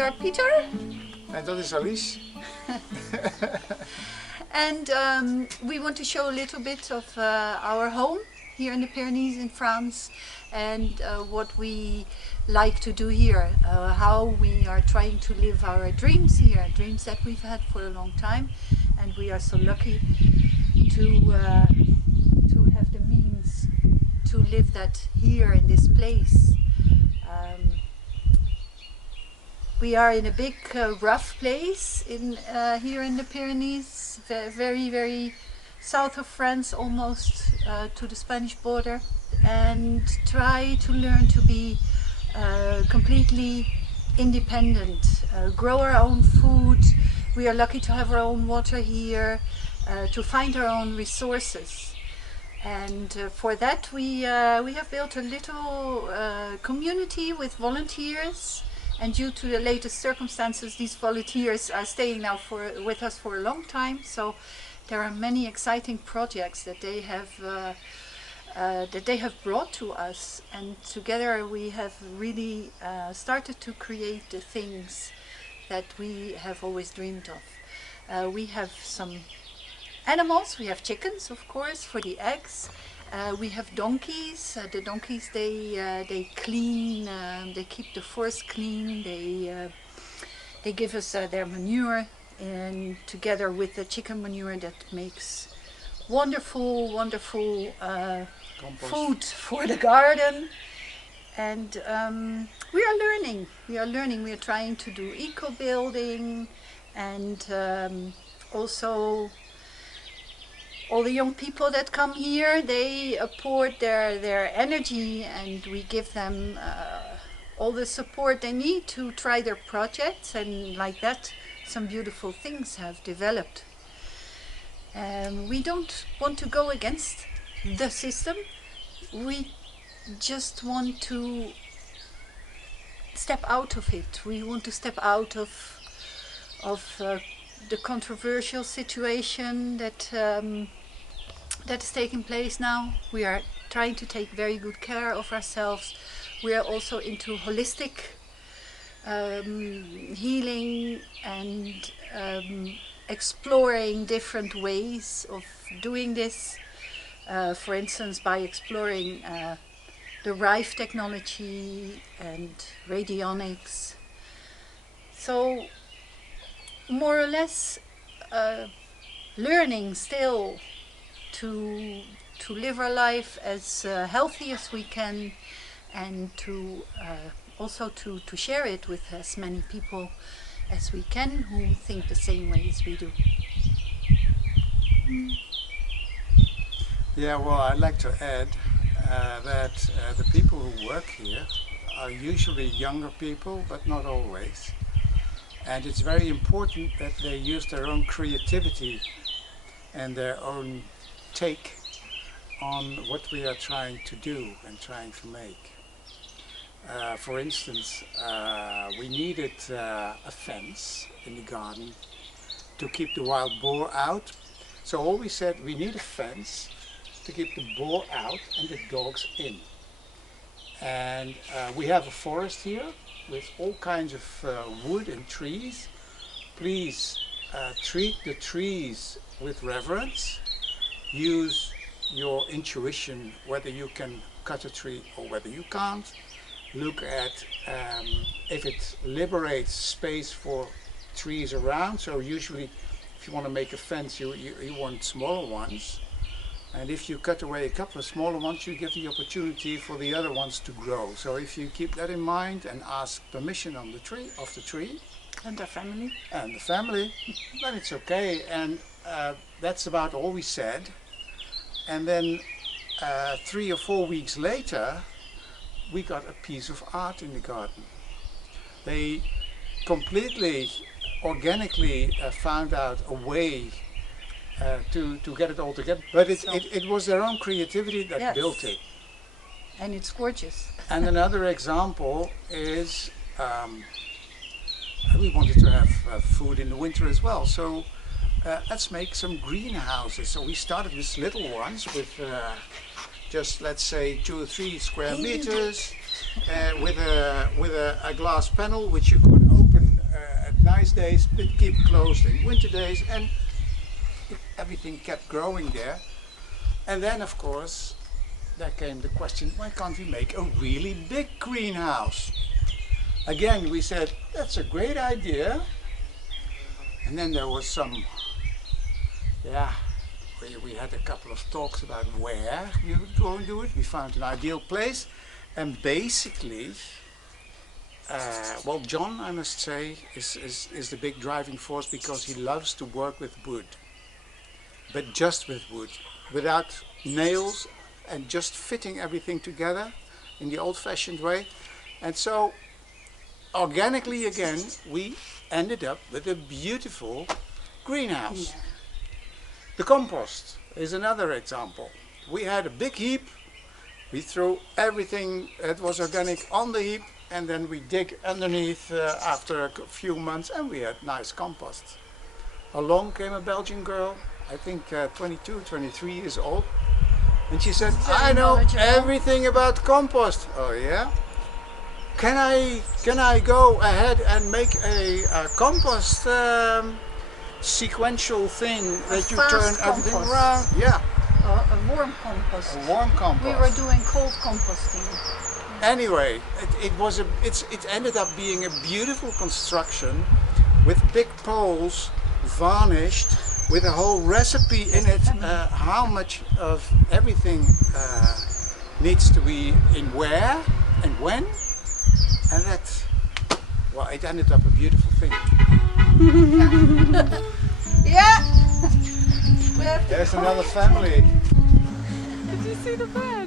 are Peter. And that is Alice. And we want to show a little bit of our home here in the Pyrenees in France, and what we like to do here, how we are trying to live our dreams here, dreams that we've had for a long time, and we are so lucky to have the means to live that here in this place. We are in a big rough place in here in the Pyrenees, very, very south of France, almost to the Spanish border, and try to learn to be completely independent, grow our own food. We are lucky to have our own water here, to find our own resources. And for that we have built a little community with volunteers. And due to the latest circumstances, these volunteers are staying now with us for a long time. So there are many exciting projects that they have brought to us, and together we have really started to create the things that we have always dreamed of. We have some animals. We have chickens, of course, for the eggs. We have donkeys. The donkeys, they clean. They keep the forest clean. They give us their manure, and together with the chicken manure, that makes wonderful, wonderful food for the garden. And we are learning. We are trying to do eco building, and also. All the young people that come here, they apport their energy, and we give them all the support they need to try their projects, and like that some beautiful things have developed. We don't want to go against the system, we just want to step out of it. We want to step out of the controversial situation that is taking place now. We are trying to take very good care of ourselves. We are also into holistic healing and exploring different ways of doing this. For instance, by exploring the RIFE technology and radionics. So more or less learning still to live our life as healthy as we can, and to also to share it with as many people as we can who think the same way as we do. Yeah, well, I'd like to add that the people who work here are usually younger people, but not always. And it's very important that they use their own creativity and their own take on what we are trying to do and trying to make. For instance, we needed a fence in the garden to keep the wild boar out. So all we said, we need a fence to keep the boar out and the dogs in. And we have a forest here with all kinds of wood and trees. Please treat the trees with reverence. Use your intuition whether you can cut a tree or whether you can't. Look at if it liberates space for trees around. So usually if you want to make a fence, you want smaller ones. And if you cut away a couple of smaller ones, you give the opportunity for the other ones to grow. So if you keep that in mind and ask permission on the tree, And the family. And the family, then it's okay. And that's about all we said. And then 3 or 4 weeks later, we got a piece of art in the garden. They completely organically found out a way to get it all together. But it was their own creativity that Yes. built it. And it's gorgeous. And another example is we wanted to have food in the winter as well. So let's make some greenhouses. So we started with little ones with just, let's say, 2 or 3 square meters with a glass panel which you could open nice days, but keep closed in winter days, and everything kept growing there. And then, of course, there came the question, why can't we make a really big greenhouse? Again, we said, that's a great idea. And then there was some, we had a couple of talks about where we would go and do it. We found an ideal place. And basically, well, John, I must say, is the big driving force because he loves to work with wood. But just with wood, without nails, and just fitting everything together in the old-fashioned way. And so, organically again, we ended up with a beautiful greenhouse. Yeah. The compost is another example. We had a big heap, we threw everything that was organic on the heap, and then we dig underneath after a few months, and we had nice compost. Along came a Belgian girl, I think 22, 23 years old, and she said, I know everything about compost. Oh yeah? Can I go ahead and make a compost sequential thing that you turn everything compost. around? Yeah. A warm compost. A warm compost. We were doing cold composting. Anyway, it ended up being a beautiful construction with big poles, varnished, with a whole recipe in it, how much of everything needs to be in where and when, and that, well, it ended up a beautiful thing. Yeah! We have to There's another family. Did you see the bed?